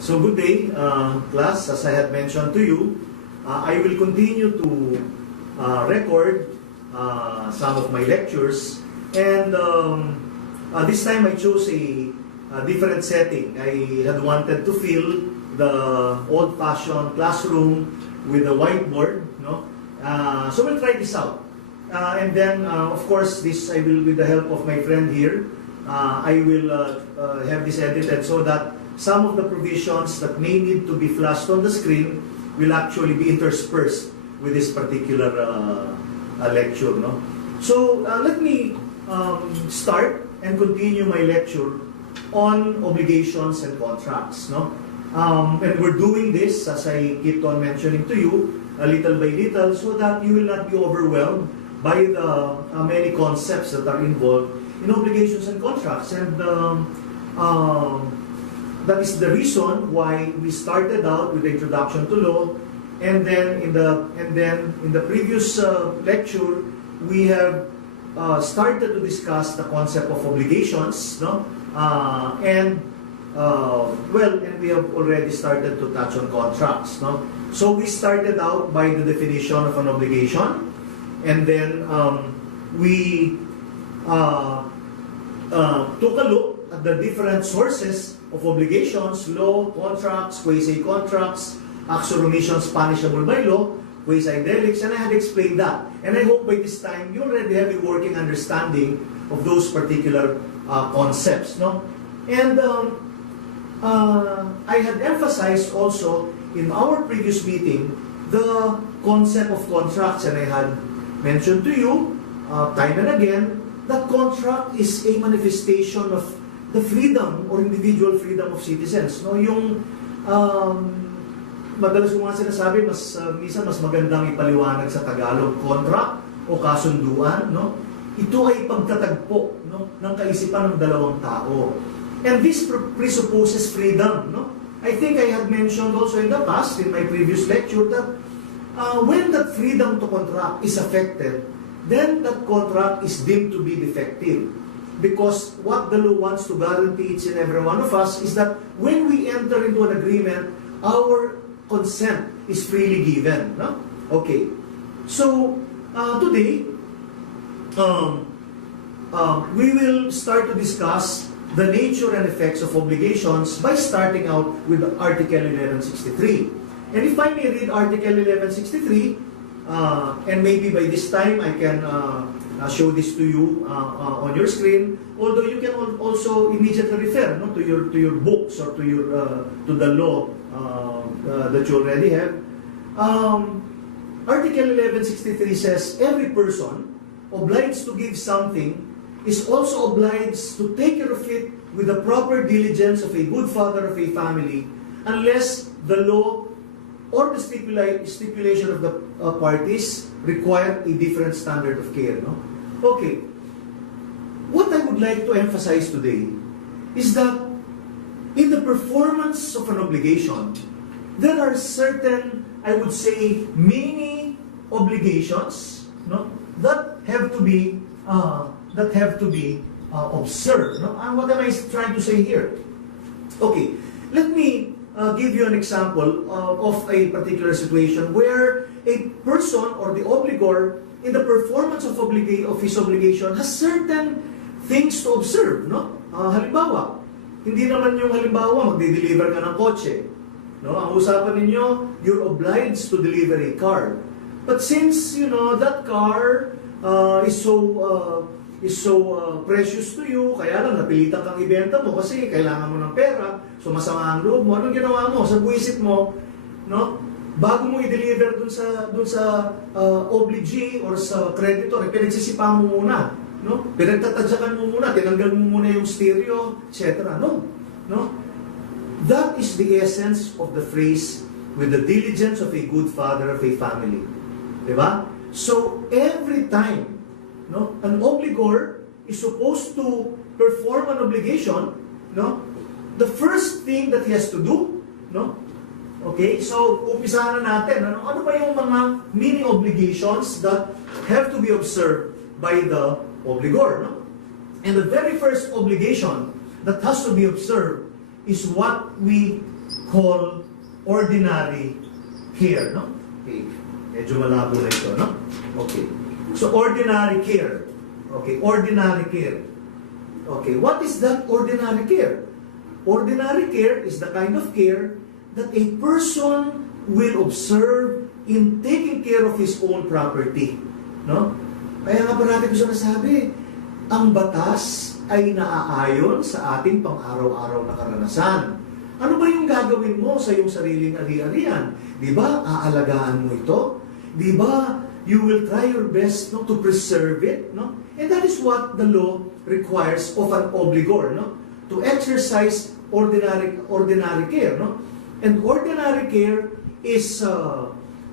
So good day, class. As I had mentioned to you, I will continue to record some of my lectures, and this time I chose a different setting. I had wanted to fill the old-fashioned classroom with a whiteboard, no? So we'll try this out. And then, of course, this I will, with the help of my friend here, I will have this edited so that some of the provisions that may need to be flashed on the screen will actually be interspersed with this particular lecture. No? So let me start and continue my lecture on obligations and contracts. No? And we're doing this, as I keep on mentioning to you, little by little, so that you will not be overwhelmed by the many concepts that are involved in obligations and contracts. And that is the reason why we started out with the introduction to law, and then in the previous lecture we have started to discuss the concept of obligations, no? And we have already started to touch on contracts, no? So we started out by the definition of an obligation, and then we took a look at the different sources of obligations: law, contracts, quasi-contracts, acts or omissions punishable by law, quasi-delicts, and I had explained that. And I hope by this time you already have a working understanding of those particular concepts. No? And I had emphasized also in our previous meeting the concept of contracts, and I had mentioned to you time and again that contract is a manifestation of the freedom or individual freedom of citizens. No, yung madalas ko nga sinasabi, minsan mas magandang ipaliwanag sa Tagalog, contract o kasunduan, no? Ito ay pagtatagpo, no, ng kaisipan ng dalawang tao. And this presupposes freedom, no? I think I had mentioned also in the past, in my previous lecture, that when that freedom to contract is affected, then that contract is deemed to be defective. Because what the law wants to guarantee each and every one of us is that when we enter into an agreement, our consent is freely given. No? Okay. So, today, we will start to discuss the nature and effects of obligations by starting out with Article 1163. And if I may read Article 1163, and maybe by this time I can show this to you on your screen. Although you can also immediately refer, no, to your books or to the law that you already have. Article 1163 says every person obliged to give something is also obliged to take care of it with the proper diligence of a good father of a family, unless the law or the stipulation of the parties require a different standard of care. No? Okay. What I would like to emphasize today is that in the performance of an obligation, there are certain, I would say, mini obligations, no, that have to be observed. No? And what am I trying to say here? Okay, let me give you an example of a particular situation where a person or the obligor in the performance of his obligation has certain things to observe. No? Halimbawa, hindi naman yung halimbawa magde-deliver ka ng kotse. No? Ang usapan ninyo, you're obliged to deliver a car. But since, that car is so precious to you, kaya lang napilitan kang ibenta mo kasi kailangan mo ng pera, so masama ang loob mo. Anong ginawa mo? Sa buwisit mo, no? Bago mo i-deliver dun sa obligee or sa creditor, pinagsisipahan mo muna, no? Pinagtatadyakan mo muna, tinanggal mo muna yung stereo, etc. No? That is the essence of the phrase, with the diligence of a good father of a family. Diba? So every time, no, an obligor is supposed to perform an obligation, no, the first thing that he has to do, no, okay, so umpisahan na natin, ano ba yung mga mini obligations that have to be observed by the obligor, no? And the very first obligation that has to be observed is what we call ordinary care, no? Okay. Medyo malabo na ito, no? Okay. So, ordinary care. Okay, ordinary care. Okay, what is that ordinary care? Ordinary care is the kind of care that a person will observe in taking care of his own property. No? Kaya nga parati ko sinasabi, ang batas ay naaayon sa ating pang-araw-araw na karanasan. Ano ba yung gagawin mo sa iyong sariling ari-arian? Di ba, aalagaan mo ito? Di ba, you will try your best, no, to preserve it, no? And that is what the law requires of an obligor, no? To exercise ordinary care, no? And ordinary care is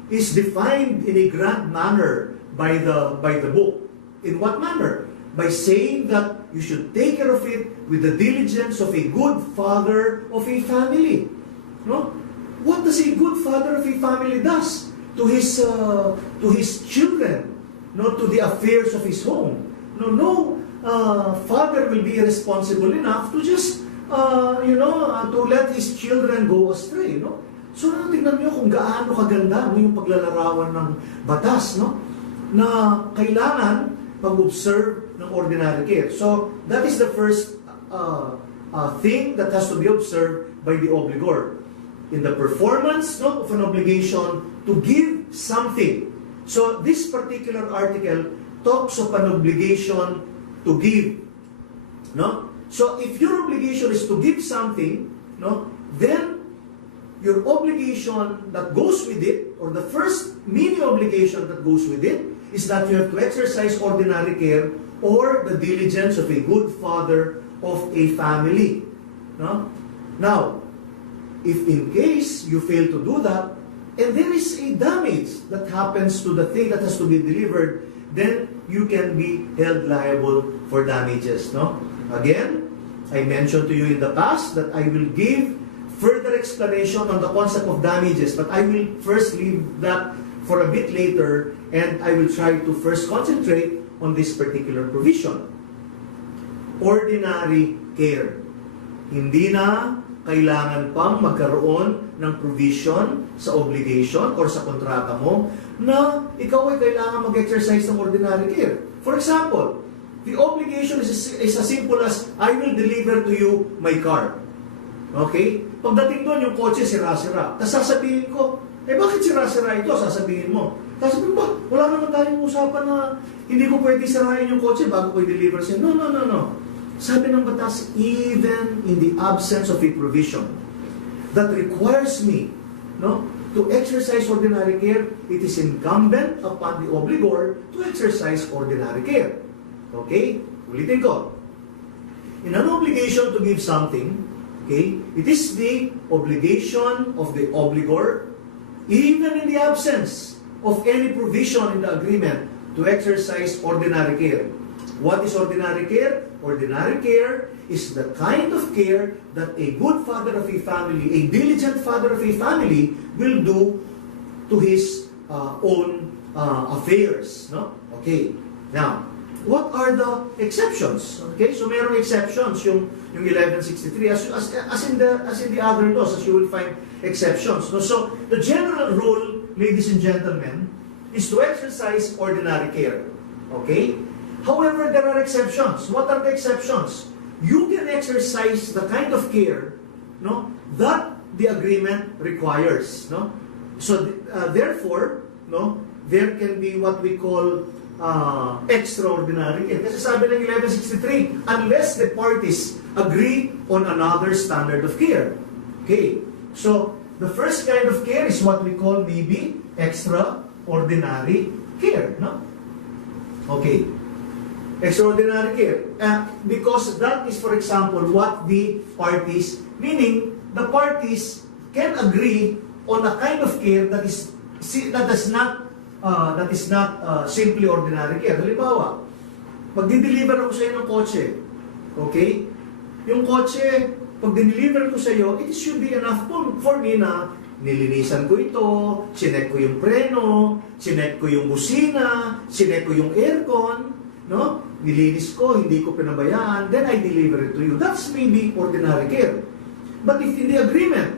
defined in a grand manner by the book. In what manner? By saying that you should take care of it with the diligence of a good father of a family. No? What does a good father of a family does to his children? No, to the affairs of his home. No father will be responsible enough to just to let his children go astray. No? So tingnan niyo kung gaano kaganda yung paglalarawan ng batas, no? Na kailangan pag-observe ng ordinary care. So, that is the first thing that has to be observed by the obligor. In the performance, no, of an obligation to give something. So, this particular article talks of an obligation to give. No? So, if your obligation is to give something, no, then your obligation that goes with it, or the first mini obligation that goes with it, is that you have to exercise ordinary care or the diligence of a good father of a family. No? Now, if in case you fail to do that, and there is a damage that happens to the thing that has to be delivered, then you can be held liable for damages. No? Again, I mentioned to you in the past that I will give further explanation on the concept of damages, but I will first leave that for a bit later, and I will try to first concentrate on this particular provision. Ordinary care. Hindi na kailangan pang magkaroon ng provision sa obligation or sa kontrata mo na ikaw ay kailangan mag-exercise ng ordinary care. For example, the obligation is as simple as, I will deliver to you my car. Okay? Pagdating doon, yung kotse sira-sira. Tapos sasabihin ko, bakit sira-sira ito? Sasabihin mo. Sasabihin ba, wala naman tayong usapan na hindi ko pwede sirahin yung kotse bago ko i-deliver siya. No. Sabi ng batas, even in the absence of a provision that requires me, no, to exercise ordinary care, it is incumbent upon the obligor to exercise ordinary care. Okay? Ulitin ko. In an obligation to give something, okay, it is the obligation of the obligor, even in the absence of any provision in the agreement, to exercise ordinary care. What is ordinary care? Ordinary care is the kind of care that a good father of a family, a diligent father of a family, will do to his own affairs. No? Okay. Now, what are the exceptions? Okay, so mayroong exceptions yung 1163 as in the other laws, as you will find exceptions. No? So the general rule, ladies and gentlemen, is to exercise ordinary care. Okay? However, there are exceptions. What are the exceptions? You can exercise the kind of care, no, that the agreement requires. No? So therefore, no, there can be what we call extraordinary care. Kasi sabi ng 1163, unless the parties agree on another standard of care. Okay. So, the first kind of care is what we call maybe extraordinary care. No? Okay. Extraordinary care. Because that is, for example, what the parties, meaning the parties can agree on a kind of care that is not simply ordinary care. Halimbawa, magdi-deliver ako sa iyo ng kotse. Okay? Yung kotse, pag dineliver ko sa iyo, it should be enough for me na nilinisan ko ito, sinek ko yung preno, sinek ko yung busina, sinek ko yung aircon, no? Nilinis ko, hindi ko pinabayaan, then I deliver it to you. That's maybe ordinary care. But if in the agreement,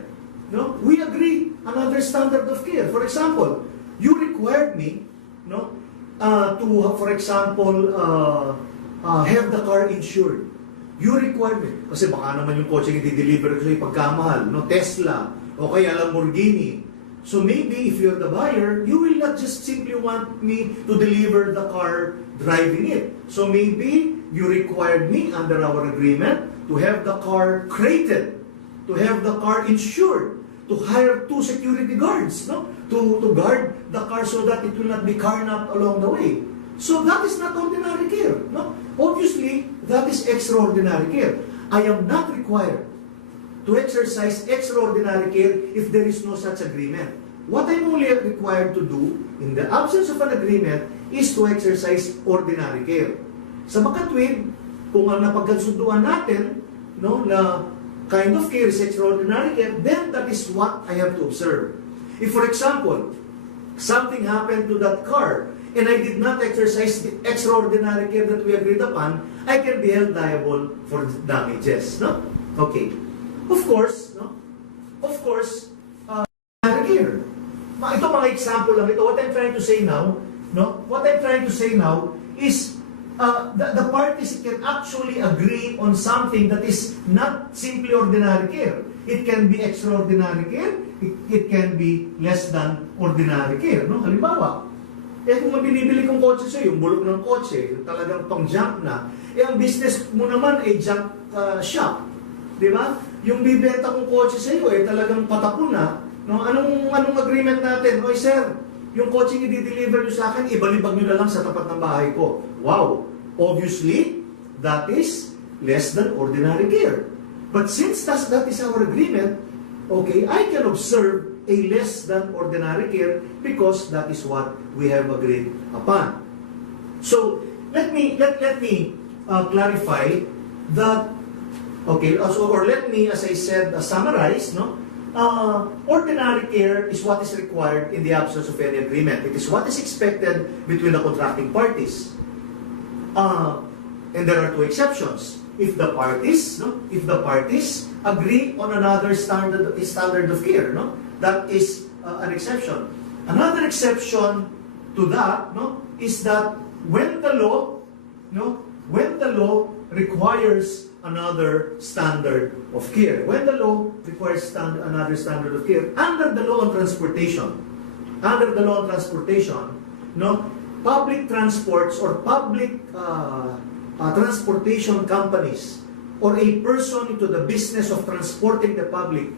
no, we agree another standard of care. For example, you required me, no, to, for example, have the car insured. You required me. Kasi baka naman yung kotse i-deliver ko sa'yo pagkamahal, no, Tesla, o kaya Lamborghini. So maybe if you're the buyer, you will not just simply want me to deliver the car driving it. So maybe you required me under our agreement to have the car crated, to have the car insured, to hire 2 security guards, no? To guard the car so that it will not be carnapped along the way. So that is not ordinary care, no? Obviously, that is extraordinary care. I am not required to exercise extraordinary care if there is no such agreement. What I'm only required to do in the absence of an agreement is to exercise ordinary care. Sa makatwid, kung ang napagkasunduan natin, no, na kind of care is extraordinary care, then that is what I have to observe. If, for example, something happened to that car and I did not exercise the extraordinary care that we agreed upon, I can be held liable for damages, no? Okay. Of course, no? Of course, care. Ito mga example lang ito. What I'm trying to say now, no? What I'm trying to say now is the parties can actually agree on something that is not simply ordinary care. It can be extraordinary care. It can be less than ordinary care. No? Halimbawa, kung binibili kong kotse sa'yo, yung bulok ng kotse, yung talagang pang-junk na, ang business mo naman ay junk shop. Di ba? Yung bibenta kong kotse sa'yo, talagang patapon na. No? Anong agreement natin? Oy sir, yung kotse i-deliver nyo sa akin, ibalibag nyo na lang sa tapat ng bahay ko. Wow! Obviously, that is less than ordinary care. But since that is our agreement, okay, I can observe a less than ordinary care because that is what we have agreed upon. So, let me clarify that, okay, or let me, as I said, summarize, no? Ordinary care is what is required in the absence of any agreement. It is what is expected between the contracting parties. And there are 2 exceptions. If the parties agree on another standard of care, no, that is an exception. Another exception to that, no, is that when the law requires another standard of care. When the law requires another standard of care, under the law on transportation, no, public transports or public transportation companies or a person into the business of transporting the public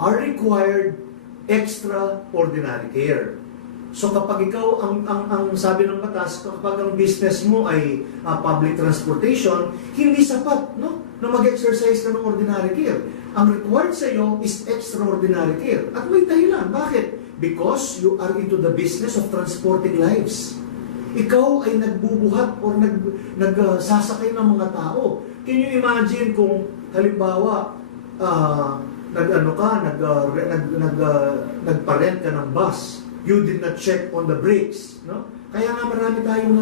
are required extraordinary care. So kapag ikaw, ang sabi ng batas, kapag ang business mo ay public transportation, hindi sapat, no, na mag-exercise ka ng ordinary care. Ang required sa iyo is extraordinary care. At may dahilan. Bakit? Because you are into the business of transporting lives. Ikaw ay nagbubuhat or nagsasakay ng mga tao. Can you imagine kung halimbawa nagpa-rent ka ng bus, you did not check on the brakes, no? Kaya nga marami tayong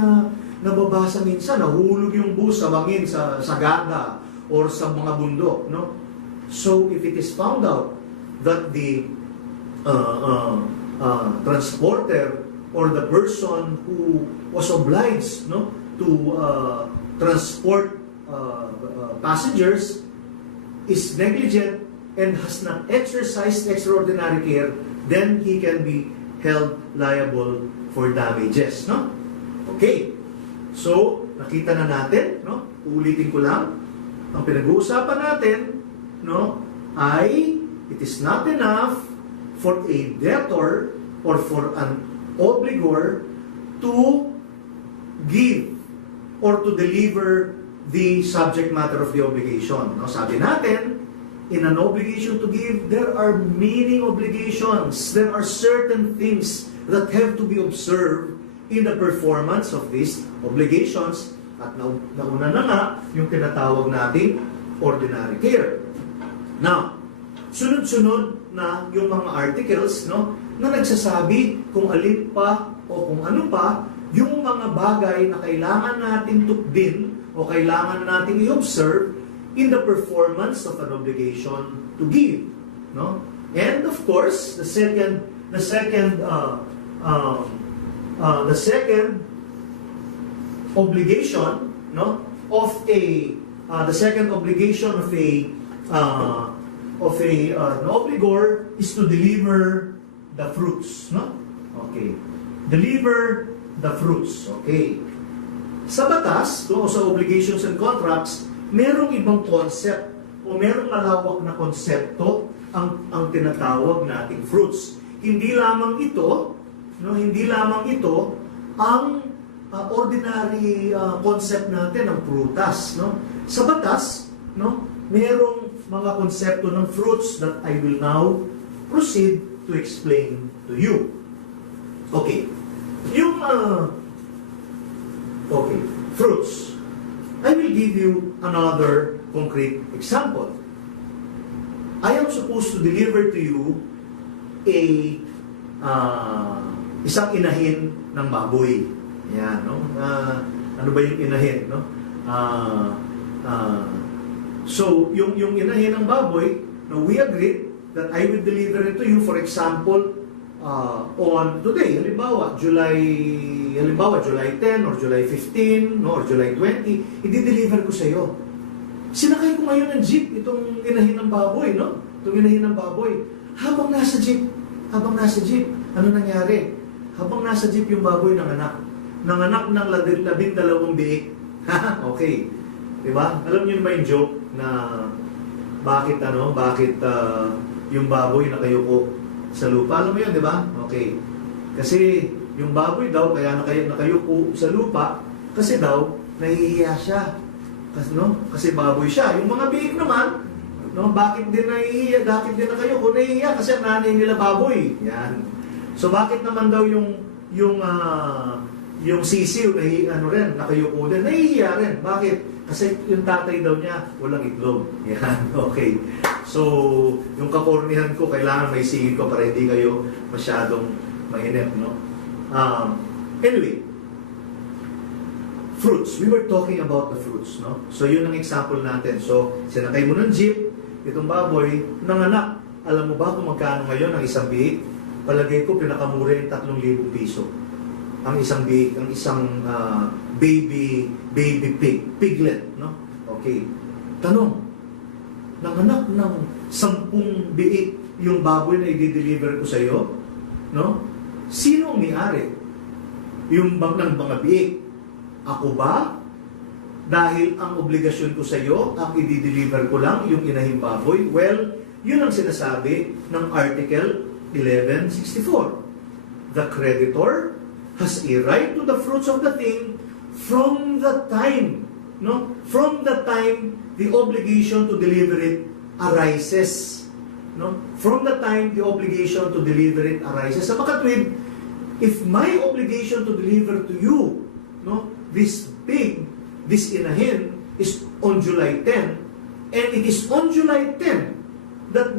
nababasa minsan, nahulog yung bus sa bangin, sa sagada or sa mga bundok, no? So if it is found out that the transporter or the person who was obliged, no, to transport passengers is negligent and has not exercised extraordinary care, then he can be held liable for damages, no? Okay. So, nakita na natin, no? Uulitin ko lang. Ang pinag-uusapan natin, no, ay it is not enough for a debtor or for an obligor to give or to deliver the subject matter of the obligation. No? Sabi natin, in an obligation to give, there are many obligations. There are certain things that have to be observed in the performance of these obligations. At nauna na nga yung tinatawag natin ordinary care. Now, sunod-sunod na yung mga articles, no, na nagsasabi kung alin pa o kung ano pa yung mga bagay na kailangan natin tukdin o kailangan natin i-observe in the performance of an obligation to give, no? And of course, the second obligation, no, of a the second obligation of an obligor is to deliver the fruits, no? Okay. Deliver the fruits. Okay. Sa batas, o sa obligations and contracts, merong ibang concept o merong malawak na konsepto ang tinatawag nating fruits. Hindi lamang ito, no, hindi lamang ito ang ordinary concept natin ng prutas, no? Sa batas, no, merong mga konsepto ng fruits that I will now proceed to explain to you. Okay. Yung fruits. I will give you another concrete example. I am supposed to deliver to you isang inahin ng baboy. Yan, no? Ano ba yung inahin, no? So, yung inahin ng baboy, no, we agreed that I will deliver it to you, for example, on today, halimbawa July 10 or July 15, no, or July 20, i-deliver ko sa iyo. Sinakay ko ngayon ng jeep itong inahin ng baboy, no? Itong inahin ng baboy. Habang nasa jeep, ano nangyari? Habang nasa jeep yung baboy nanganak ng 12 biik. Okay. Diba? Alam niyo ba yung joke na bakit yung baboy nakayuko sa lupa? Alam mo yun, di ba? Okay. Kasi yung baboy daw, kaya nakayuko sa lupa, kasi daw, nahihiya siya. Kasi baboy siya. Yung mga biik naman, no, bakit din nahihiya? Bakit din nakayuko? Nahihiya kasi ang nanay nila baboy. Yan. So bakit naman daw yung sisiw, nakayuko din? Nahihiya rin. Bakit? Kasi yung tatay daw niya, walang itlog. Yan, okay. So, yung kakornihan ko, kailangan may singit ko para hindi kayo masyadong mainip, no? Anyway, fruits. We were talking about the fruits, no? So, yun ang example natin. So, sinakay mo ng jeep, itong baboy, nanganak. Alam mo ba kung magkano ngayon ang isang biik? Palagay ko, pinakamura yung 3,000 piso. Ang isang biik, ang isang baby piglet, no? Okay. Tanong, nanganak ng 10 biik yung baboy na i-deliver ko sa iyo, no? Sino ang may-ari? Yung ng mga biik? Ako ba? Dahil ang obligasyon ko sa iyo, ang i-deliver ko lang yung inahing baboy? Well, yun ang sinasabi ng Article 1164. The creditor has a right to the fruits of the thing from the time the obligation to deliver it arises. No? From the time the obligation to deliver it arises. Sa makatwid, if my obligation to deliver to you, no, this pig, this inahin, is on July 10, and it is on July 10 that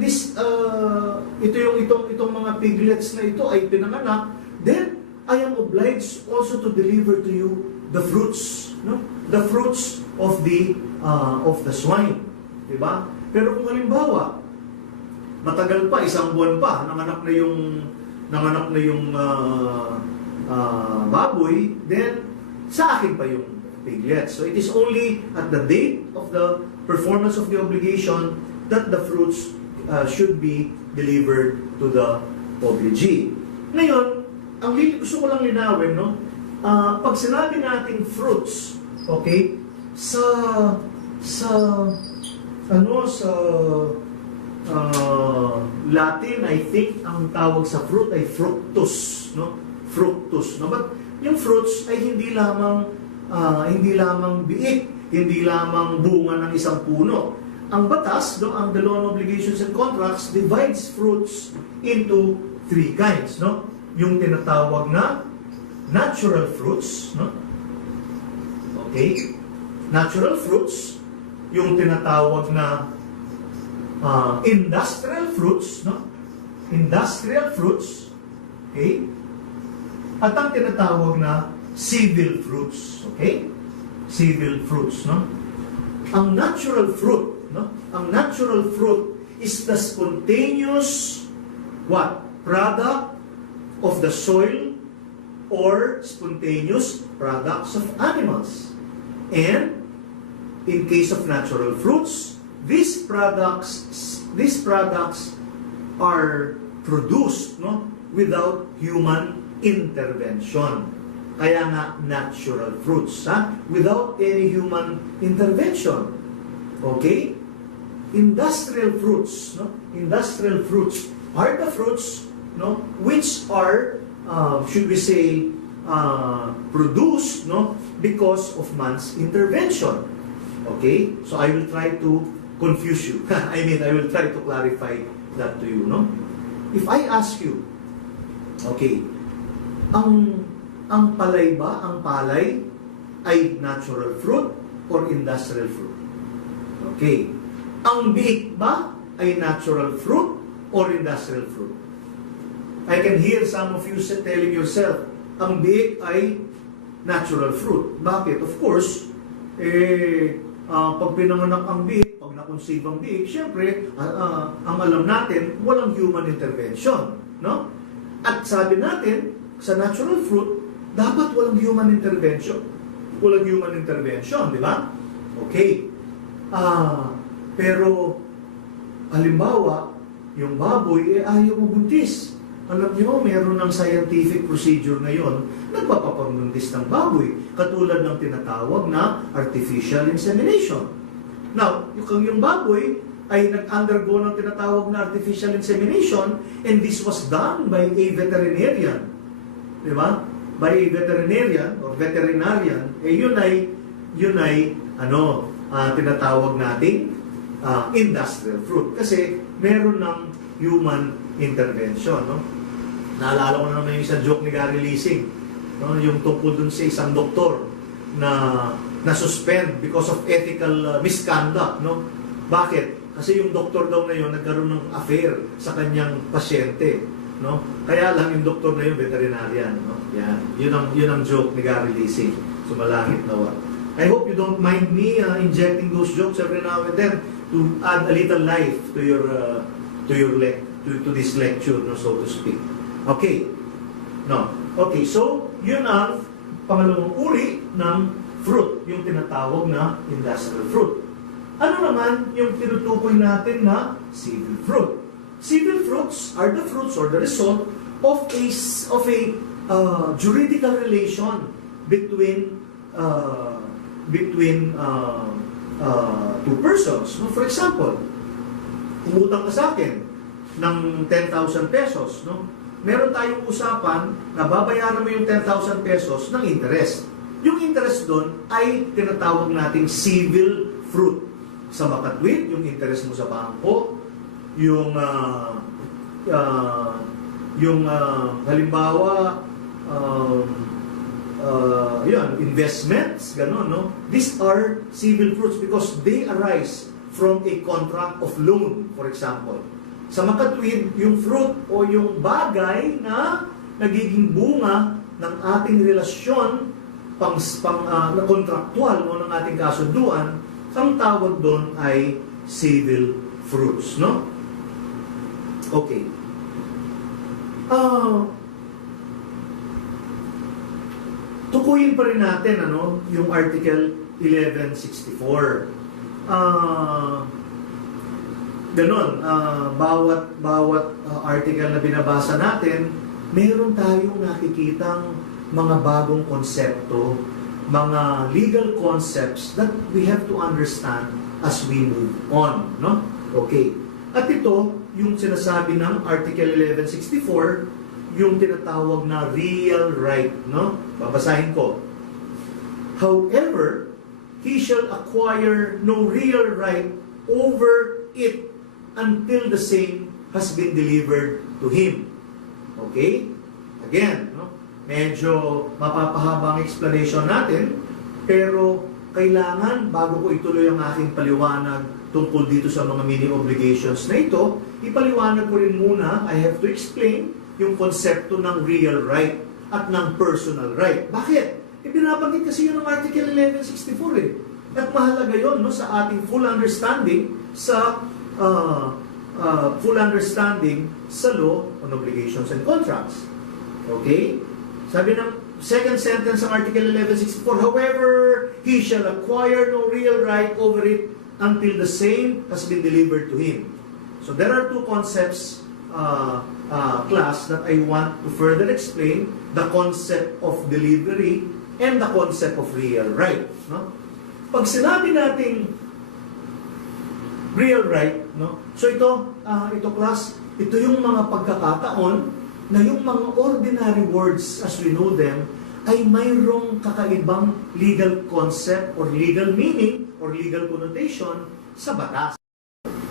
itong mga piglets na ito ay pinanganak, then I am obliged also to deliver to you the fruits, no? The fruits of the swine, di ba? Pero kung halimbawa, matagal pa, isang buwan pa, nanganak na yung baboy, then sa akin pa yung piglet. So it is only at the date of the performance of the obligation that the fruits should be delivered to the obligee. Ngayon, ang gusto ko lang linawin, no? Pag sinabi nating fruits, okay, sa Latin, I think, ang tawag sa fruit ay fructus, no? Fructus, no? But yung fruits ay hindi lamang biik, hindi lamang bunga ng isang puno. Ang batas, no, ang the law on obligations and contracts divides fruits into 3 kinds, no? Yung tinatawag na natural fruits, no? Okay? Natural fruits, yung tinatawag na industrial fruits, no? Industrial fruits, okay? At ang tinatawag na civil fruits, okay? Civil fruits, no? Ang natural fruit, no? Ang natural fruit is the spontaneous what? Product of the soil or spontaneous products of animals. And in case of natural fruits, these products are produced, no, without human intervention. Kaya nga natural fruits, without any human intervention. Okay? Industrial fruits, no? Industrial fruits are the fruits, no, which are should we say produced, no, because of man's intervention. Okay? So I will try to confuse you. I will try to clarify that to you, no? If I ask you, okay, ang palay ba, ang palay ay natural fruit or industrial fruit? Okay. Ang biik ba ay natural fruit or industrial fruit? I can hear some of you telling yourself, ang biik ay natural fruit. Bakit? Of course, pag pinanganak ang biik, pag na-conceive ang biik, syempre, ang alam natin, walang human intervention. No? At sabi natin, sa natural fruit, dapat walang human intervention. Walang human intervention, di ba? Okay. Pero, halimbawa, yung baboy, ayaw mabuntis. Alam niyo, meron ng scientific procedure ngayon, nagpapapabuntis ng baboy, katulad ng tinatawag na artificial insemination. Now, yung baboy ay nag-undergo ng tinatawag na artificial insemination, and this was done by a veterinarian. Di ba? By a veterinarian or veterinarian, yun ay tinatawag nating industrial fruit. Kasi meron ng human intervention, no? Naalala ko na naman yung isang joke ni Gary Leasing, no? Yung tungkol dun sa isang doktor na suspend because of ethical misconduct, no? Bakit? Kasi yung doktor daw na yun nagkaroon ng affair sa kanyang pasyente, no? Kaya lang yung doktor na yun veterinarian, no? Yan. Yun ang joke ni Gary Leasing. Sumalangit nawa. I hope you don't mind me injecting those jokes every now and then to add a little life to this lecture, no, so to speak. Okay. No. Okay, so yun ang pangalawang uri ng fruit, yung tinatawag na industrial fruit. Ano naman yung tinutukoy natin na civil fruit? Civil fruits are the fruits or the result of a juridical relation between two persons. No? For example, umutang ka sa akin ng 10,000 pesos. No? Meron tayong usapan na babayaran mo yung 10,000 pesos ng interest. Yung interest doon ay tinatawag nating civil fruit. Sa makatwid, yung interest mo sa bangko, halimbawa, investments, gano'n, no? These are civil fruits because they arise from a contract of loan, for example. Sa makatwid, yung fruit o yung bagay na nagiging bunga ng ating relasyon na kontraktual o ng ating kasunduan, ang tawag doon ay civil fruits, no? Okay. Tukuyin pa rin natin yung Article 1164. Ganon, bawat article na binabasa natin, meron tayong nakikitang mga bagong konsepto, mga legal concepts that we have to understand as we move on, no? Okay. At ito, yung sinasabi ng Article 1164, yung tinatawag na real right, no? Babasahin ko. However, he shall acquire no real right over it until the same has been delivered to him. Okay? Again, no? Medyo mapapahaba ang explanation natin, pero kailangan, bago ko ituloy ang aking paliwanag tungkol dito sa mga mini obligations na ito, ipaliwanag ko rin muna, I have to explain yung konsepto ng real right at ng personal right. Bakit? Binabanggit kasi yun ng Article 1164 At mahalaga yun, no, sa ating full understanding sa full understanding sa law on obligations and contracts. Okay? Sabi ng second sentence ng Article 1164, however, he shall acquire no real right over it until the same has been delivered to him. So there are two concepts, class, that I want to further explain, the concept of delivery and the concept of real right. No? Pag sinabi nating real right, no? So ito class, ito yung mga pagkakataon na yung mga ordinary words as we know them ay mayroong kakaibang legal concept or legal meaning or legal connotation sa batas.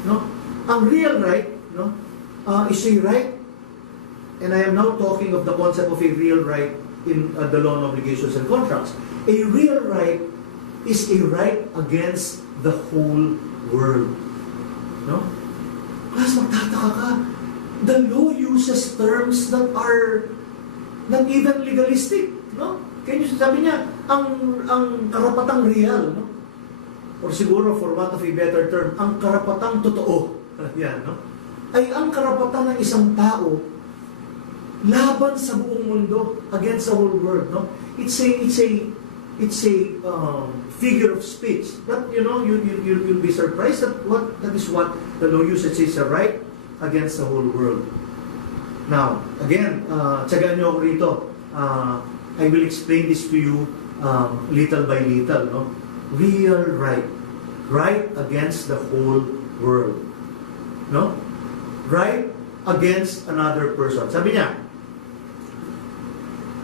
No? Ang real right, no, is a right, and I am now talking of the concept of a real right in the law on obligations and contracts. A real right is a right against the whole world. No? Class, magtataka ka. The law uses terms that are not even legalistic. No? Kaya sabi niya, ang karapatang real, no? Or siguro, for want of a better term, ang karapatang totoo. Yan, no? Ay ang karapatan ng isang tao laban sa buong mundo against the whole world. No? It's a figure of speech. But you know, you'll be surprised that is what the law uses. It's a right against the whole world. Now, again, tsagaan niyo ako rito. I will explain this to you little by little. No? Real right. Right against the whole world. No? Right against another person. Sabi niya,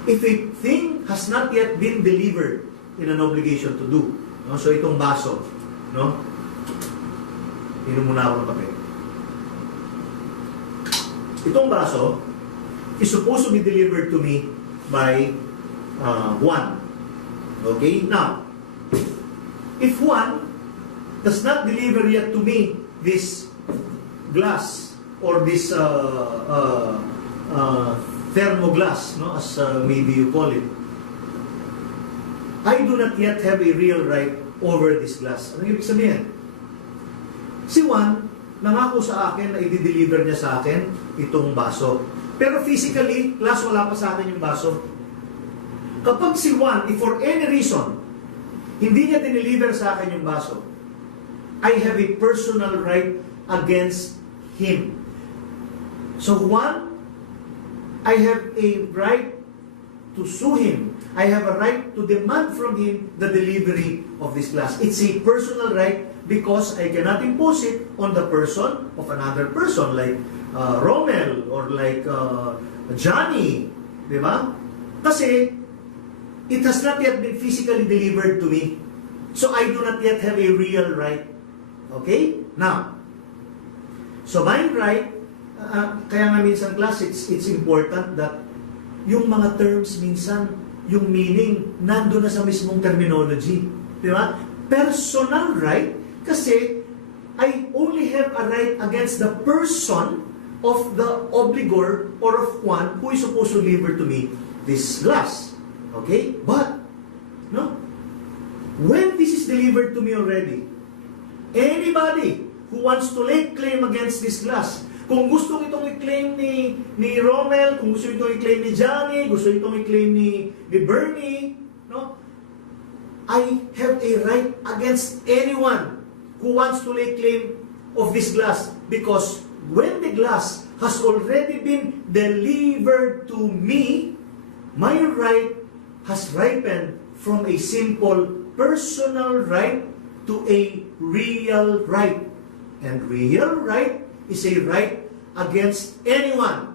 if a thing has not yet been delivered in an obligation to do, no? So itong baso, no? Inom muna ako ng kape. Itong baso is supposed to be delivered to me by Juan. Okay? Now, if Juan does not deliver yet to me this glass or this thermoglass, no, as maybe you call it, I do not yet have a real right over this glass. Ano ibig sabihin? Si Juan, nangako sa akin na i-deliver niya sa akin itong baso. Pero physically, class, wala pa sa akin yung baso. Kapag si Juan, if for any reason, hindi niya dineliver sa akin yung baso, I have a personal right against him. So Juan, I have a right to sue him. I have a right to demand from him the delivery of this glass. It's a personal right because I cannot impose it on the person of another person like Romel or like Johnny. Di ba? Kasi it has not yet been physically delivered to me. So I do not yet have a real right. Okay? Now, so my right, kaya nga minsan class, it's important that yung mga terms minsan, yung meaning, nando na sa mismong terminology. Di ba? Personal right, kasi I only have a right against the person of the obligor or of one who is supposed to deliver to me this glass. Okay? But, no? When this is delivered to me already, anybody who wants to lay claim against this glass, kung gusto itong i-claim ni Romel, kung gusto itong i-claim ni Johnny, gusto itong i-claim ni Bernie, no? I have a right against anyone who wants to lay claim of this glass because when the glass has already been delivered to me, my right has ripened from a simple personal right to a real right. And real right is a right against anyone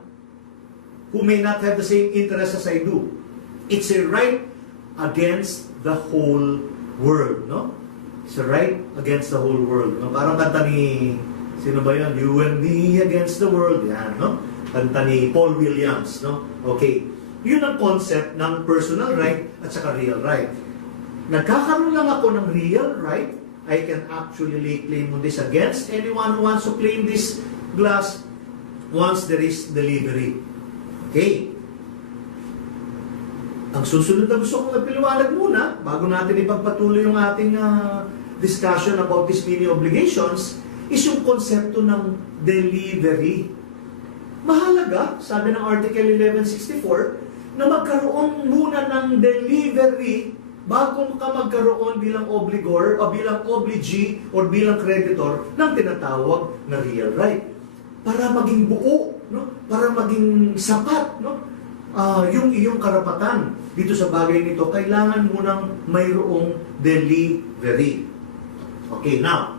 who may not have the same interest as I do. It's a right against the whole world, no? It's a right against the whole world. No? Parang kanta ni, sino ba yun? You and me against the world. Yan, no? Kanta ni Paul Williams, no? Okay. Yun ang concept ng personal right at saka real right. Nagkakaroon lang ako ng real right, I can actually lay claim on this against anyone who wants to claim this glass once there is delivery. Okay. Ang susunod na gusto kong ipaliwanag muna, bago natin ipagpatuloy yung ating discussion about these mini obligations, is yung konsepto ng delivery. Mahalaga, sabi ng Article 1164, na magkaroon muna ng delivery bago ka magkaroon bilang obligor o bilang obligee o bilang creditor ng tinatawag na real right. Para maging buo, no? Para maging sapat, no? Yung iyong karapatan dito sa bagay nito, kailangan munang mayroong delivery. Okay, now,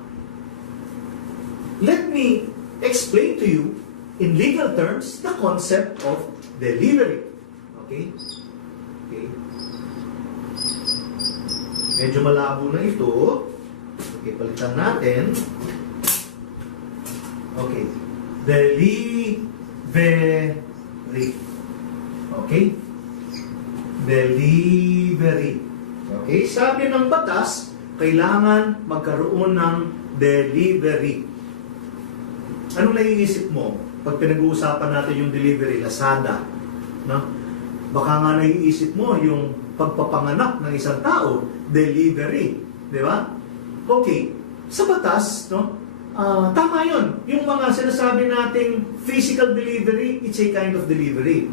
let me explain to you in legal terms the concept of delivery. Okay? Okay. Medyo malabo na ito. Okay, palitan natin. Okay. Delivery. Okay? Delivery. Okay? Sabi ng batas, kailangan magkaroon ng delivery. Anong naiisip mo pag pinag-uusapan natin yung delivery? Lazada. No? Baka nga naiisip mo yung pagpapanganak ng isang tao, delivery. Di ba? Okay. Sa batas, no? Tama yun. Yung mga sinasabi nating physical delivery, it's a kind of delivery.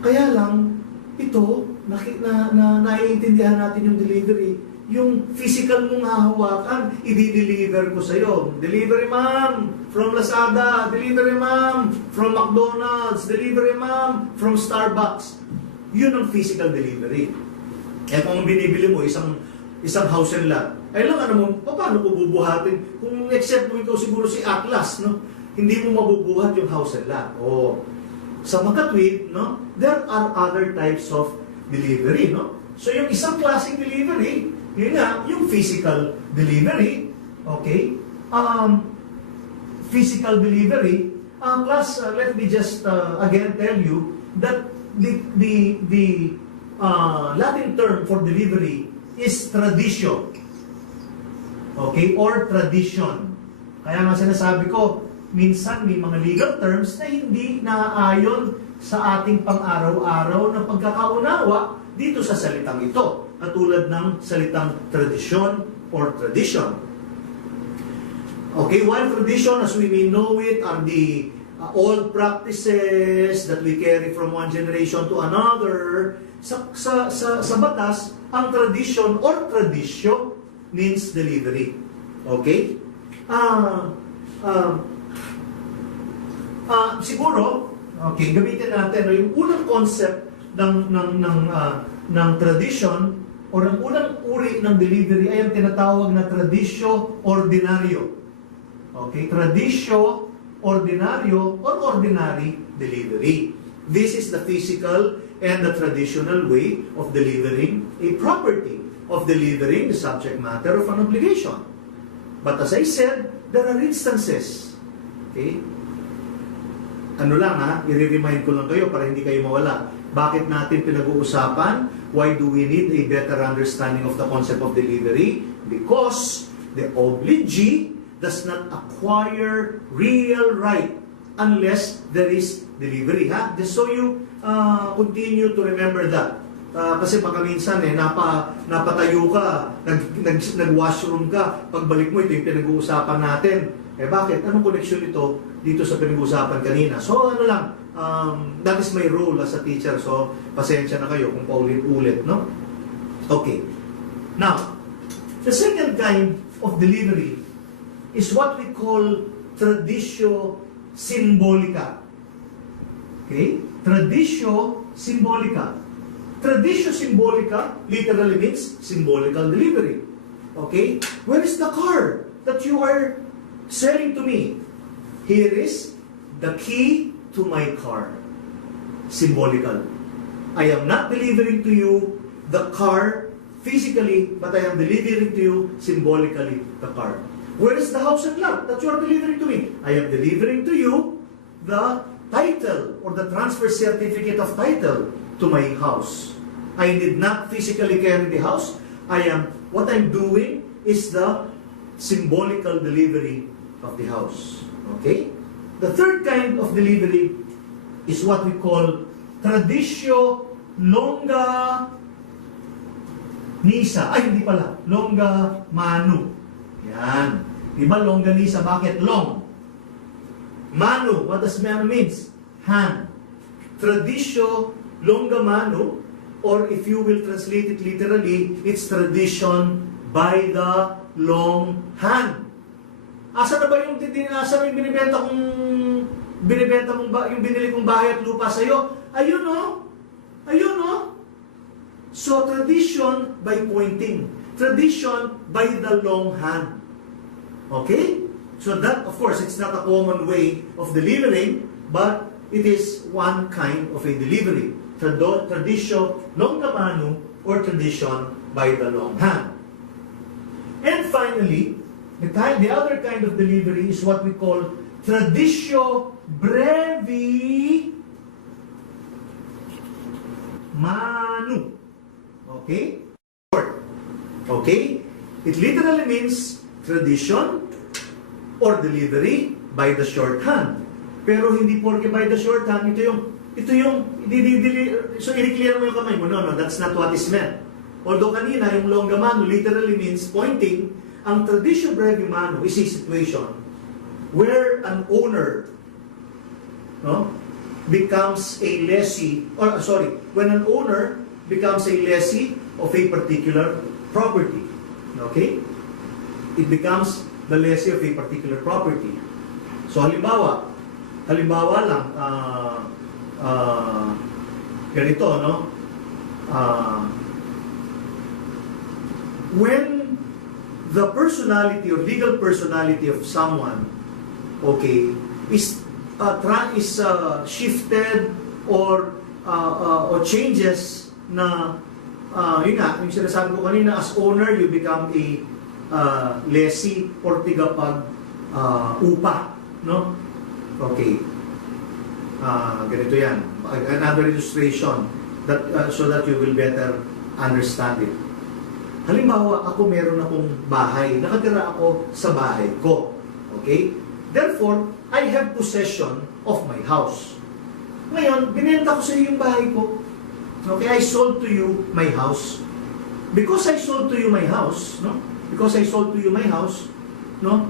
Kaya lang, ito, naiintindihan natin yung delivery. Yung physical mong hahawakan, i-deliver ko sa'yo. Delivery ma'am, from Lazada. Delivery ma'am, from McDonald's. Delivery ma'am, from Starbucks. Yun ang physical delivery. Eh kung binibili mo isang house and lot, ay lang ano mo, paano ko bubuhatin? Kung except mo ikaw siguro si Atlas, no? Hindi mo mabubuhat yung house and lot. O sa makatwid, no? There are other types of delivery, no? So yung isang klaseng delivery, yun nga, yung physical delivery, okay? Physical delivery, plus let me just again tell you that the Latin term for delivery is traditio. Okay? Or tradition. Kaya nga sinasabi ko, minsan may mga legal terms na hindi naaayon sa ating pang-araw-araw na pagkakaunawa dito sa salitang ito. Katulad ng salitang tradisyon or tradition. Okay, while tradition, as we may know it, are the old practices that we carry from one generation to another, sa batas, ang tradition or tradisyo means delivery. Okay? Siguro, okay, gamitin natin yung unang concept ng tradition or ang unang uri ng delivery ay ang tinatawag na tradisyo ordinaryo. Okay? Tradisyo ordinaryo or ordinary delivery. This is the physical and the traditional way of delivering a property, of delivering the subject matter of an obligation. But as I said, there are instances. Okay? Ano lang i-remind ko lang kayo para hindi kayo mawala. Bakit natin pinag-uusapan? Why do we need a better understanding of the concept of delivery? Because the obligee does not acquire real right unless there is delivery. Just so you continue to remember that. Kasi baka minsan napatayo ka, nag-washroom ka, pagbalik mo ito yung pinag-uusapan natin. Bakit? Anong connection ito dito sa pinag-uusapan kanina? So ano lang, that is my role as a teacher. So pasensya na kayo kung paulit-ulit, no? Okay. Now, the second kind of delivery is what we call traditio symbolica. Okay? Traditio symbolica. Traditio symbolica literally means symbolical delivery. Okay? Where is the car that you are selling to me? Here is the key to my car. Symbolical. I am not delivering to you the car physically, but I am delivering to you symbolically the car. Where is the house and lot that you are delivering to me? I am delivering to you the title or the transfer certificate of title to my house. I did not physically carry the house. What I'm doing is the symbolical delivery of the house. Okay? The third kind of delivery is what we call traditio longa nisa. Ay, hindi pala. Longa manu. Yan. Diba, longganisa, bakit long? Mano, what does mano means? Hand. Tradisyo, longa mano, or if you will translate it literally, it's tradition by the long hand. Asa na ba yung binibenta mong yung binili kong bahay at lupa sa iyo? Ayun no? Ayun no? So tradition by pointing, tradition by the long hand. Okay? So that, of course, it's not a common way of delivering, but it is one kind of a delivery. Tradition longa mano or tradition by the long hand. And finally, the other kind of delivery is what we call traditio brevi manu. Okay? Okay? It literally means tradition or delivery by the shorthand. Pero hindi porke by the shorthand, ito yung so i-clear mo yung kamay mo. No, that's not what is meant. Although kanina, yung longa mano literally means pointing. Ang traditio brevi manu is a situation where an owner becomes a lessee, when an owner becomes a lessee of a particular property. Okay? It becomes the lessee of a particular property. So halimbawa lang, ganito, no? When the personality or legal personality of someone, okay, is shifted or changes na, yun nga, yung sinasabi ko kanina, as owner, you become a lessee or tigapag upa, no? Okay. Ganito yan. Another illustration that so that you will better understand it. Halimbawa, ako meron akong bahay. Nakatira ako sa bahay ko. Okay? Therefore, I have possession of my house. Ngayon, binenta ko sa iyo yung bahay ko. Okay? I sold to you my house. Because I sold to you my house, no? Because I sold to you my house, no?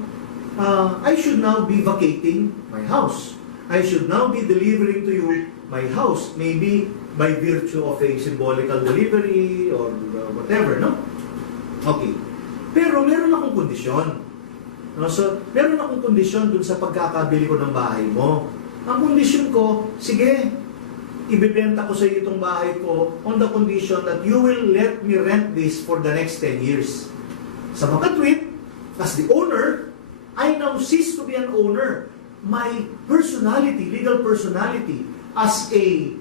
I should now be vacating my house. I should now be delivering to you my house. Maybe by virtue of a symbolical delivery or whatever, no? Okay. Pero meron akong kondisyon. No? So, meron akong kondisyon dun sa pagkakabili ko ng bahay mo. Ang kondisyon ko, sige, ibibenta ko sa iyo itong bahay ko on the condition that you will let me rent this for the next 10 years. Sa makatwid, as the owner, I now cease to be an owner. My personality, legal personality, as the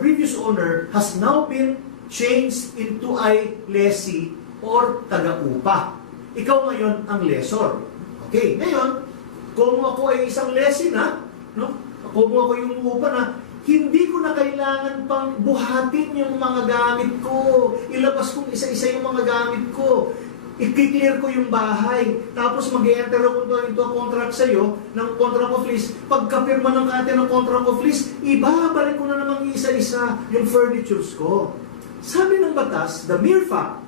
previous owner has now been changed into a lessee or taga-upa. Ikaw ngayon ang lessor. Okay, ngayon, kung ako ay isang lessee na, no? Kung ako yung upa na, hindi ko na kailangan pang buhatin yung mga gamit ko. Ilabas kong isa-isa yung mga gamit ko. I-clear ko yung bahay. Tapos mag-enter ako into a contract sa'yo ng contract of lease. Pagkapirma ng kate ng contract of lease, ibabalik ko na namang isa-isa yung furnitures ko. Sabi ng batas, the mere fact,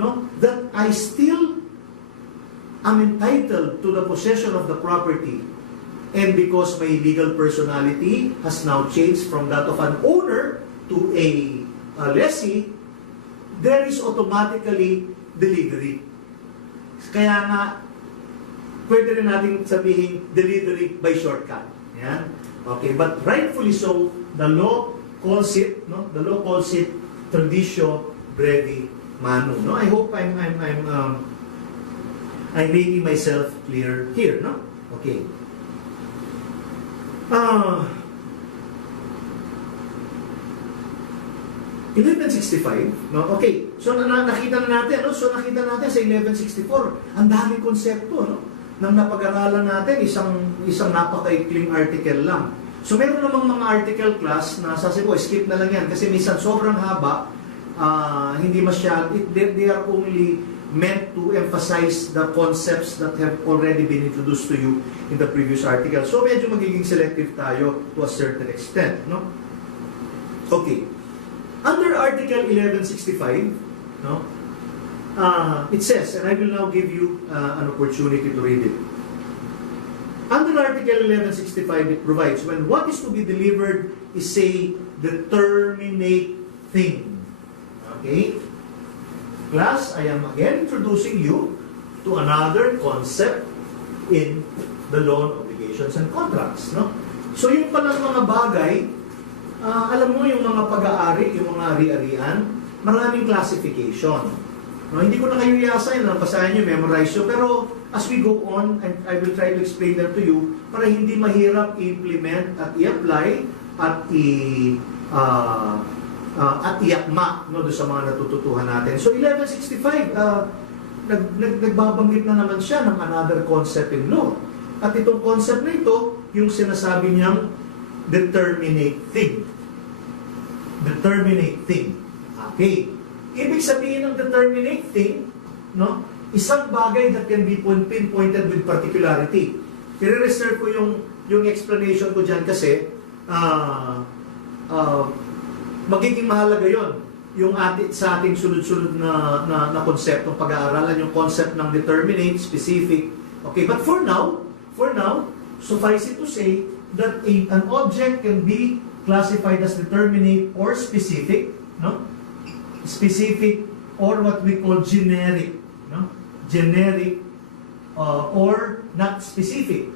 no, that I still am entitled to the possession of the property, and because my legal personality has now changed from that of an owner to a lessee, there is automatically delivery. Kaya nga, pwede rin natin sabihin delivery by shortcut. Yan. Okay, but rightfully so, the law calls it, no? The law calls it traditio brevi manu. No, I hope I'm making myself clear here, no? Okay. 1165, no? Okay. So nakita na natin, no? So nakita natin sa 1164, ang daming konsepto, no? Nang napag-aralan natin isang napakaikling article lang. So meron namang mga article class na sasabi ko, skip na lang yan kasi minsan sobrang haba, hindi they are only meant to emphasize the concepts that have already been introduced to you in the previous article. So medyo magiging selective tayo to a certain extent, no? Okay. Under Article 1165, no? It says, and I will now give you an opportunity to read it. Under Article 1165, it provides, when what is to be delivered is, say, the terminate thing. Okay? Class, I am again introducing you to another concept in the loan obligations and contracts. No? So yung palang mga bagay, alam mo yung mga pag-aari, yung mga ari-arian, maraming classification. No, hindi ko na kayo iasahin, basahin nyo, memorize nyo, pero as we go on, and I will try to explain that to you, para hindi mahirap i-implement at i-apply at iakma no, doon sa mga natututuhan natin. So 1165, nagbabanggit na naman siya ng another concept in law. At itong concept na ito, yung sinasabi niyang determinate thing. Determinate thing. Okay. Ibig sabihin ng determinate thing, no? Isang bagay that can be pinpointed with particularity. I-reserve ko yung explanation ko dyan kasi magiging mahalaga yon yung sa ating sunod-sunod na konseptong pag-aaralan, yung concept ng determinate, specific. Okay, but for now, suffice it to say that an object can be classified as determinate or specific, no? Specific or what we call generic, no? Generic or not specific.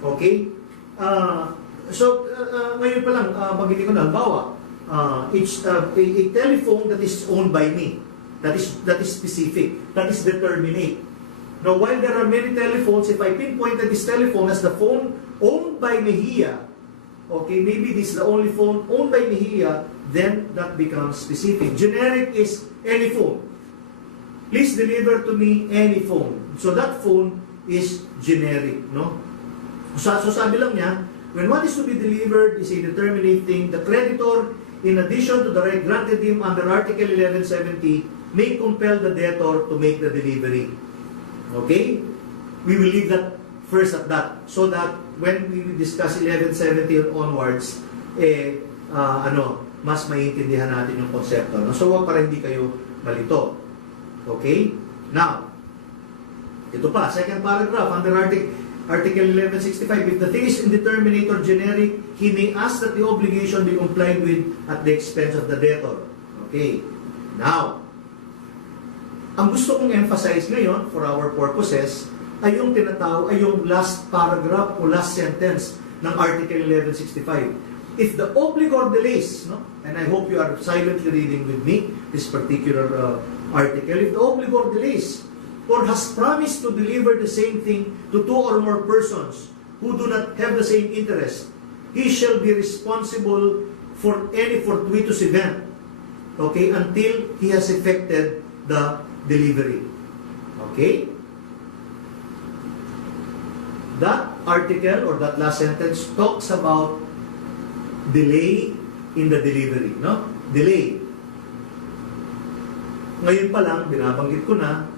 Okay? Ngayon pa lang, magitin ko na, halimbawa, it's a telephone that is owned by me. That is specific. That is determinate. Now, while there are many telephones, if I pinpointed this telephone as the phone owned by Mejia, okay, maybe this is the only phone owned by Mejia, then that becomes specific. Generic is any phone. Please deliver to me any phone. So that phone is generic, no? So sabi lang niya, when what is to be delivered is a determinate thing, the creditor, in addition to the right granted him under Article 1170, may compel the debtor to make the delivery. Okay? We will leave that first at that, so that when we discuss 1170 onwards, mas maiintindihan natin yung konsepto. No? So, wag para hindi kayo malito. Okay? Now, ito pa, second paragraph, under Article 1165, if the thing is indeterminate or generic, he may ask that the obligation be complied with at the expense of the debtor. Okay? Now, ang gusto kong emphasize ngayon, for our purposes, ay yung last paragraph o last sentence ng Article 1165. If the obligor delays, no? And I hope you are silently reading with me this particular article. If the obligor delays or has promised to deliver the same thing to two or more persons who do not have the same interest, he shall be responsible for any fortuitous event, okay, until he has effected the delivery. Okay? That article or that last sentence talks about delay in the delivery, no? Delay. Ngayon pa lang, binabanggit ko na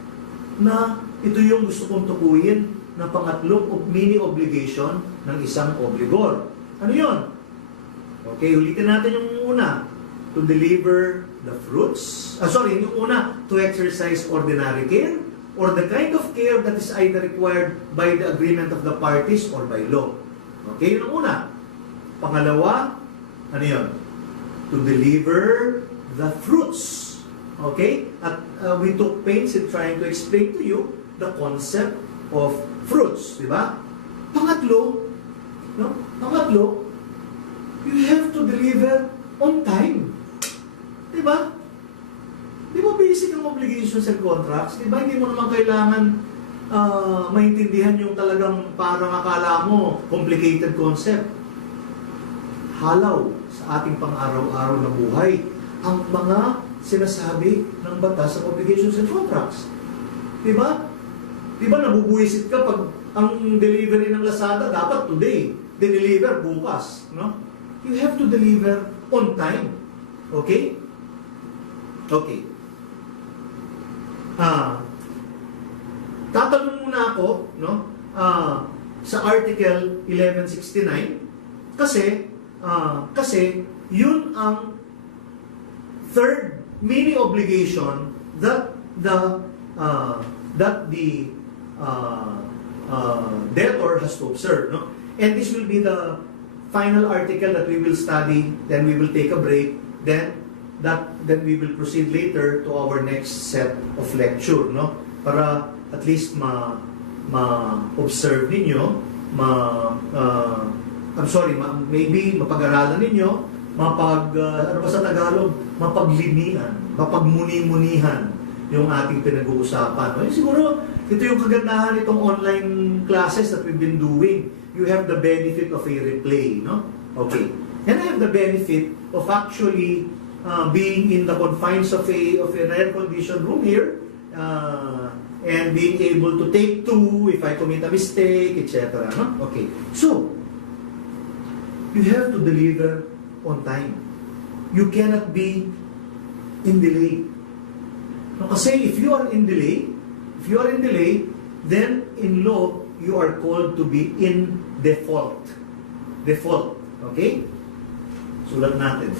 ito yung gusto kong tukuyin na pangatlong mini obligation ng isang obligor. Ano yon? Okay, ulitin natin yung una. To deliver the fruits. Yung una, to exercise ordinary care or the kind of care that is either required by the agreement of the parties or by law. Okay, yun ang una. Pangalawa, ano yun? To deliver the fruits. Okay? At we took pains in trying to explain to you the concept of fruits. Diba? Pangatlo, you have to deliver on time. Diba? Di ba basic ang obligations and contracts? Diba? Hindi mo naman kailangan maintindihan yung talagang parang akala mo complicated concept. Halaw sa ating pang-araw-araw na buhay ang mga sinasabi ng batas ng obligations and contracts. Diba? Diba nabubuisit ka pag ang delivery ng Lazada dapat today, deliver bukas, no? You have to deliver on time. Okay? Okay. Tatanong muna ako, no? Sa Article 1169 kasi yun ang third mini obligation that the that the debtor has to observe. No? And this will be the final article that we will study, then we will take a break, then we will proceed later to our next set of lecture, no? Para at least ma-observe ninyo, maybe mapag-aralan ninyo, ano ba sa Tagalog? Mapaglinian, mapagmuni-munihan yung ating pinag-uusapan. No? Siguro, ito yung kagandahan itong online classes that we've been doing. You have the benefit of a replay, no? Okay. And I have the benefit of actually being in the confines of an air-conditioned room here, and being able to take two if I commit a mistake, etc. No? Okay. So, you have to deliver on time. You cannot be in delay. No, kasi if you are in delay, then in law, you are called to be in default. Default. Okay? Sulat natin.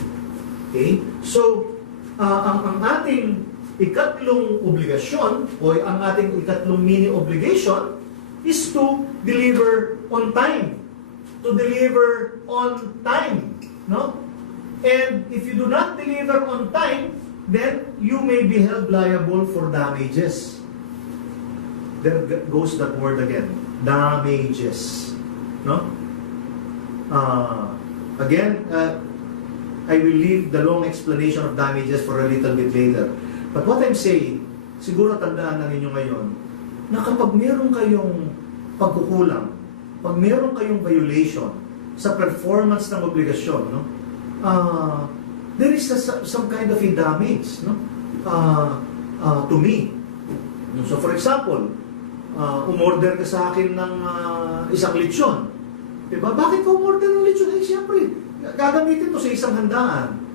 Okay? So, ang ating ikatlong obligasyon o ang ating ikatlong mini obligation is to deliver on time. To deliver on time. No? And if you do not deliver on time, then you may be held liable for damages. There goes that word again. Damages. No? Again, I will leave the long explanation of damages for a little bit later. But what I'm saying, siguro tandaan na ninyo ngayon, na kapag meron kayong pagkukulang, pag meron kayong violation sa performance ng obligasyon, no? There is some kind of a damage, no? To me. So for example, umorder ka sa akin ng isang lechon. Diba? Bakit ka umorder ng lechon? Siyempre, gagamitin to sa isang handaan.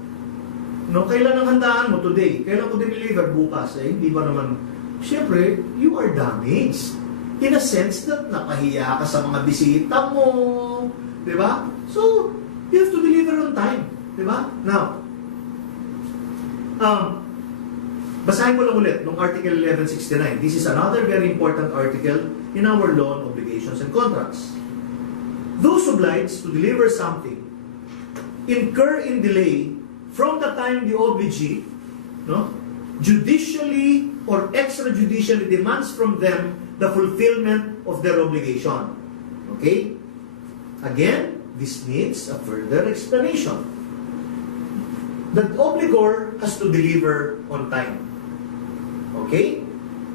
No, kailan ang handaan mo? Today. Kailan ko deliver? Bukas. Hindi ba naman? Siyempre, you are damaged. In a sense that napahiya ka sa mga bisita mo. Diba? So, you have to deliver on time. Diba? Now, basahin ko lang ulit nung Article 1169. This is another very important article in our law on obligations and contracts. Those obliged to deliver something incur in delay from the time the obligee, no, judicially or extrajudicially demands from them the fulfillment of their obligation. Okay? Again, this needs a further explanation. The obligor has to deliver on time. Okay?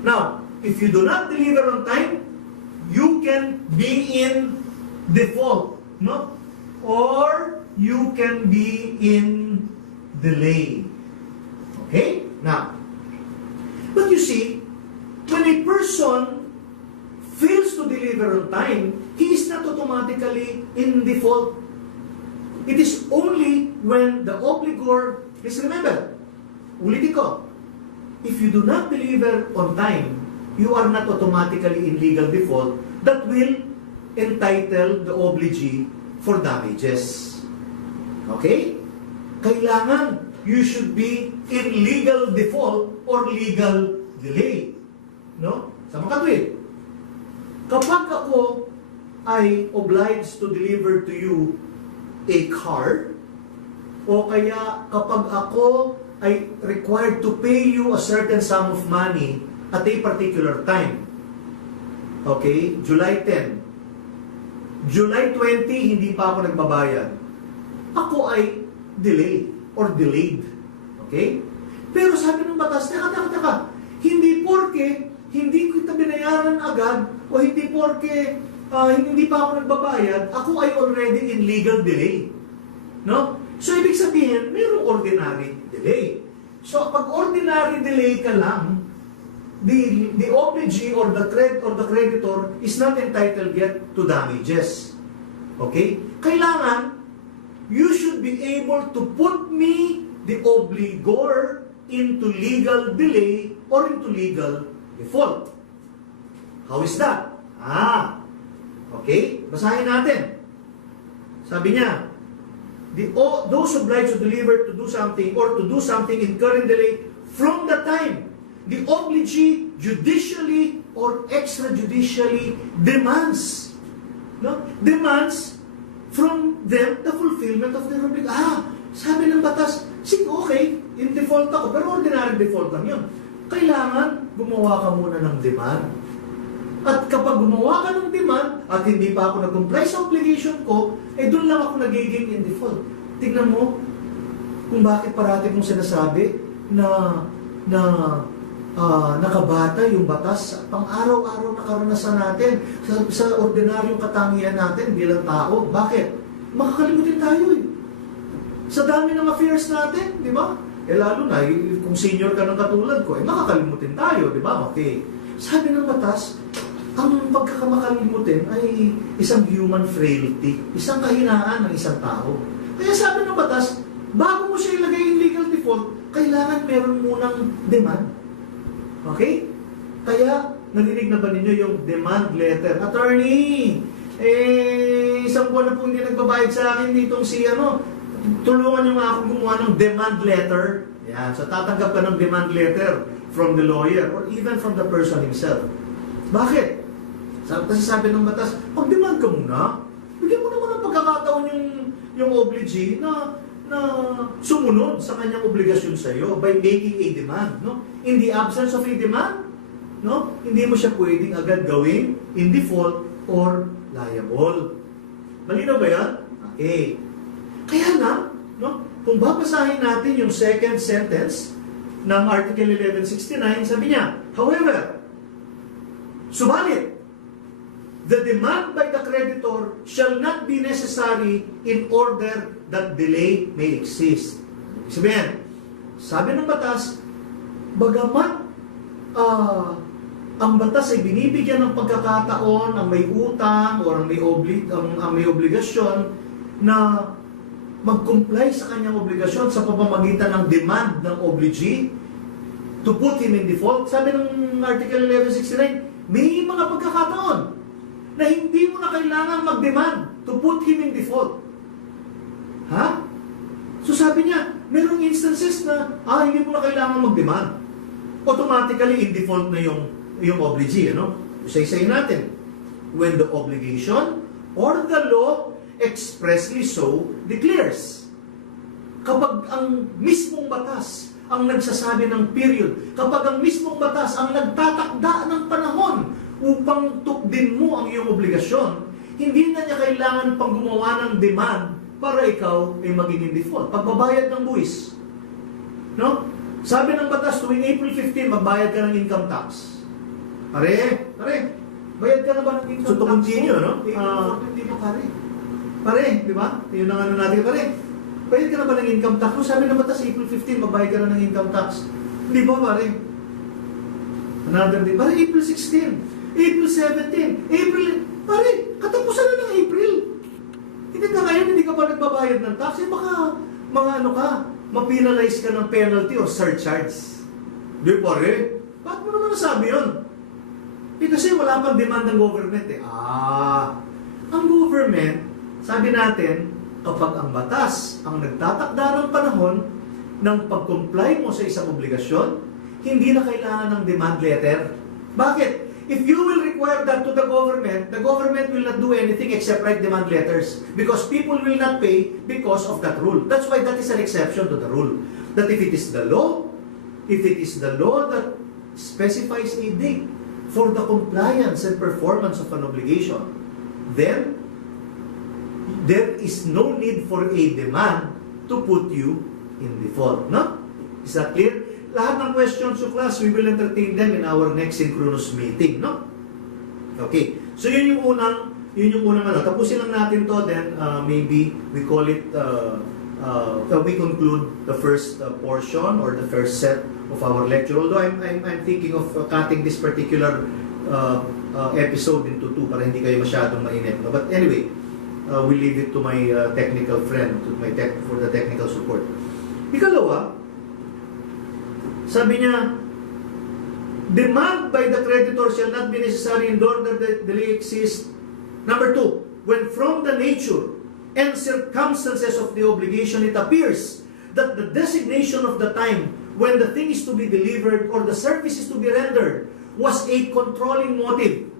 Now, if you do not deliver on time, you can be in default, no? Or you can be in delay. Okay? Now, but you see, when a person fails to deliver on time, he is not automatically in default. It is only when the obligor, please remember, ulitin ko, if you do not deliver on time, you are not automatically in legal default that will entitle the obligee for damages. Okay? Kailangan you should be in legal default or legal delay. No? Sa makatwid, kapag ako ay obliged to deliver to you a car, o kaya kapag ako ay required to pay you a certain sum of money at a particular time. Okay? July 10. July 20, hindi pa ako nagbabayad. Ako ay delay or delayed. Okay? Pero sabi ng batas, teka, hindi porke hindi kita binayaran agad o hindi porke hindi pa ako nagbabayad, ako ay already in legal delay. No? So, ibig sabihin, mayroong ordinary delay. So, pag ordinary delay ka lang, the obligee or the creditor is not entitled yet to damages. Okay? Kailangan, you should be able to put me, the obligor, into legal delay or into legal default. How is that? Okay? Basahin natin. Sabi niya, those obliged to deliver to do something or to do something incur in delay from the time the obligee judicially or extrajudicially demands. No? Demands from them the fulfillment of their obligation. Sabi ng batas, sige, okay, in default ako, pero ordinary default lang yun. Kailangan gumawa ka muna ng demand. At kapag gumawa ka ng demand at hindi pa ako nag-comply sa obligation ko, doon lang ako nagiging in default. Tignan mo kung bakit parati kong sinasabi na nakabata yung batas sa pang-araw-araw na karanasan natin sa ordinaryong katangian natin bilang tao. Bakit? Makakalimutin tayo eh. Sa dami ng affairs natin, di ba? Lalo na, kung senior ka ng katulad ko, makakalimutin tayo, di ba? Okay. Sabi ng batas, ang pagkakamakalimutin ay isang human frailty, isang kahinaan ng isang tao. Kaya sabi ng batas, bago mo siya ilagay in legal default, kailangan meron munang demand. Okay? Kaya, narinig na ba ninyo yung demand letter? Attorney, isang buwan na po hindi nagbabayad sa akin ditong si tulungan niyo nga ako gumawa ng demand letter. Yan. So, tatanggap ka ng demand letter from the lawyer or even from the person himself. Bakit? Kasi sabi ng batas, pag-demand ka muna, bigyan mo naman ng pagkakataon yung obligee na sumunod sa kanyang obligasyon sa iyo by making a demand. No? In the absence of a demand, no? Hindi mo siya pwedeng agad gawin in default or liable. Malinaw ba yan? Okay. Kaya nga, no? Kung babasahin natin yung second sentence ng Article 1169, sabi niya, however, subalit, the demand by the creditor shall not be necessary in order that delay may exist. Sabi ng batas, bagamat ang batas ay binibigyan ng pagkakataon ang may utang o ang may obligasyon na mag-comply sa kanyang obligasyon sa pamamagitan ng demand ng obligee to put him in default. Sabi ng Article 1169, may mga pagkakataon na hindi mo na kailangan mag-demand to put him in default. Ha? So sabi niya, merong instances na hindi mo na kailangan mag-demand. Automatically in default na yung obligee. Isa-isayin natin. When the obligation or the law expressly so declares. Kapag ang mismong batas ang nagsasabi ng period, kapag ang mismong batas ang nagtatakda ng panahon upang tukdin mo ang iyong obligasyon, hindi na niya kailangan pang gumawa ng demand para ikaw ay maging in default. Pagbabayad ng buwis. No? Sabi ng batas, tuwing April 15, magbayad ka ng income tax. Pare, bayad ka na ba ng income tax? So, to continue, no? Hindi pa pare, di ba? Yun ang natin, pare. Bayad ka na ba ng income tax? Sabi ng batas, April 15, magbayad ka na ng income tax. Hindi ba, pare? Another day. Pare, April 16, April 17, pare, katapusan na ng April. Hindi ka ngayon, hindi ka pa nagbabayad ng tax. Baka, ma-penalize ka ng penalty or surcharge. Di, pare? Bakit mo naman nasabi yun? Kasi wala pang demand ng government eh. Ang government, sabi natin, kapag ang batas ang nagtatakda ng panahon ng pag-comply mo sa isang obligasyon, hindi na kailangan ng demand letter. Bakit? If you will require that to the government will not do anything except write demand letters because people will not pay because of that rule. That's why that is an exception to the rule. That if it is the law that specifies a date for the compliance and performance of an obligation, then there is no need for a demand to put you in default. No? Is that clear? Lahat ng questions to class, we will entertain them in our next synchronous meeting. No? Okay. So yun yung unang tapusin lang natin to, then maybe we call it, we conclude the first portion or the first set of our lecture. Although I'm thinking of cutting this particular episode into two para hindi kayo masyadong mainip. No? But anyway, we leave it to my technical friend, for the technical support. Ikalawa, sabi niya, demand by the creditor shall not be necessary in order that delay exists. Number 2, when from the nature and circumstances of the obligation it appears that the designation of the time when the thing is to be delivered or the service is to be rendered was a controlling motive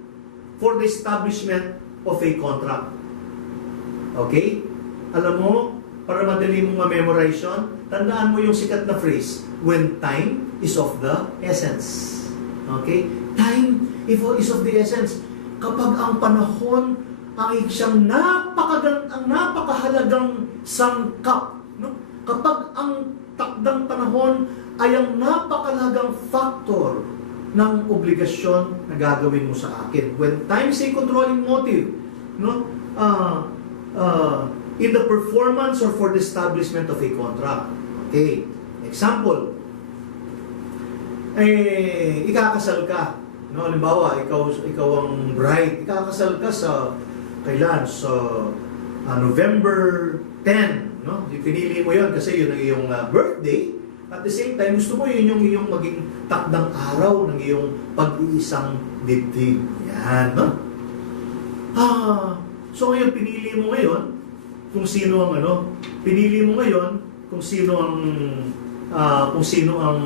for the establishment of a contract. Okay? Alam mo, para madali mong ma-memorize yun, tandaan mo yung sikat na phrase, when time is of the essence. Okay? Time is of the essence. Kapag ang panahon ay siyang napakahalagang sangkap, no? Kapag ang takdang panahon ay ang napakahalagang factor ng obligasyon na gagawin mo sa akin. When time is a controlling motive, no? In the performance or for the establishment of a contract. Okay. Example, ikakasal ka. No, halimbawa, ikaw ang bride. Ikakasal ka sa kailan? Sa November 10. No? Pinili mo yon kasi yun ang iyong birthday. At the same time, gusto mo yun yung iyong maging takdang araw ng iyong pag-iisang dibdib. Yan, no? So ngayon, pinili mo ngayon kung sino ang pinili mo ngayon kung sino ang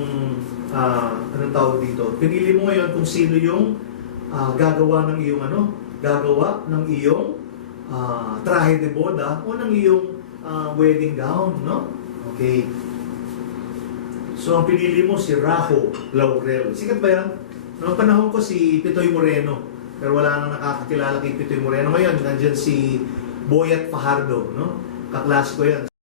anong tawag dito? Pinili mo ngayon kung sino yung gagawa ng iyong trahe de boda o ng iyong wedding gown, no? Okay. So ang pinili mo si Rajo Laurel. Sikat ba yan? Noong panahon ko si Pitoy Moreno. Pero wala nang nakakakilala kay Pitoy Moreno. Ngayon, nandyan si Boyet Fajardo, no? Kaklase ko yan.